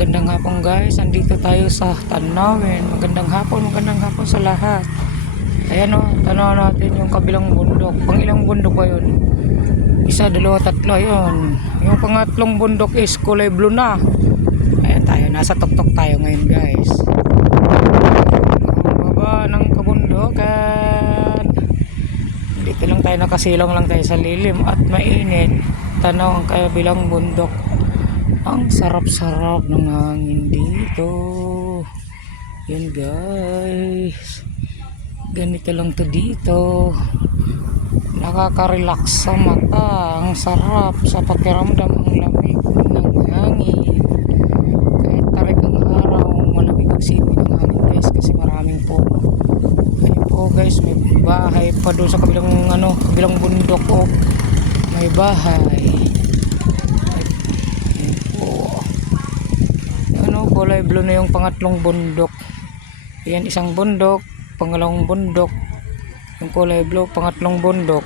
Magandang hapon guys, andito tayo sa Tanawin. Magandang hapon sa lahat. Ayan o, tanaw natin yung kabilang bundok. Pang ilang bundok ba yun? Isa, dalawa, tatlo, yun. Yung pangatlong bundok is kulay blue na. Ayan tayo, nasa tuktok tayo ngayon guys. Ang baba ng kabundokan. Dito lang tayo, nakasilang lang tayo sa lilim at mainit. Tanaw ang kabilang bundok. Ang sarap-sarap ng hangin dito. Yan guys, ganito lang to dito. Nakaka-relax sa mata. Ang sarap sa pakiramdam. Ang lamig ng hangin. Kahit tarik ang araw, malamig ang simoy ng hangin guys, kasi maraming puno. Ayun po guys, may bahay pa doon sa kabilang bundok po. May bahay. Kulay blue na yung pangatlong bundok. Yan, isang bundok, pangalawang bundok. Yung kulay blue, pangatlong bundok.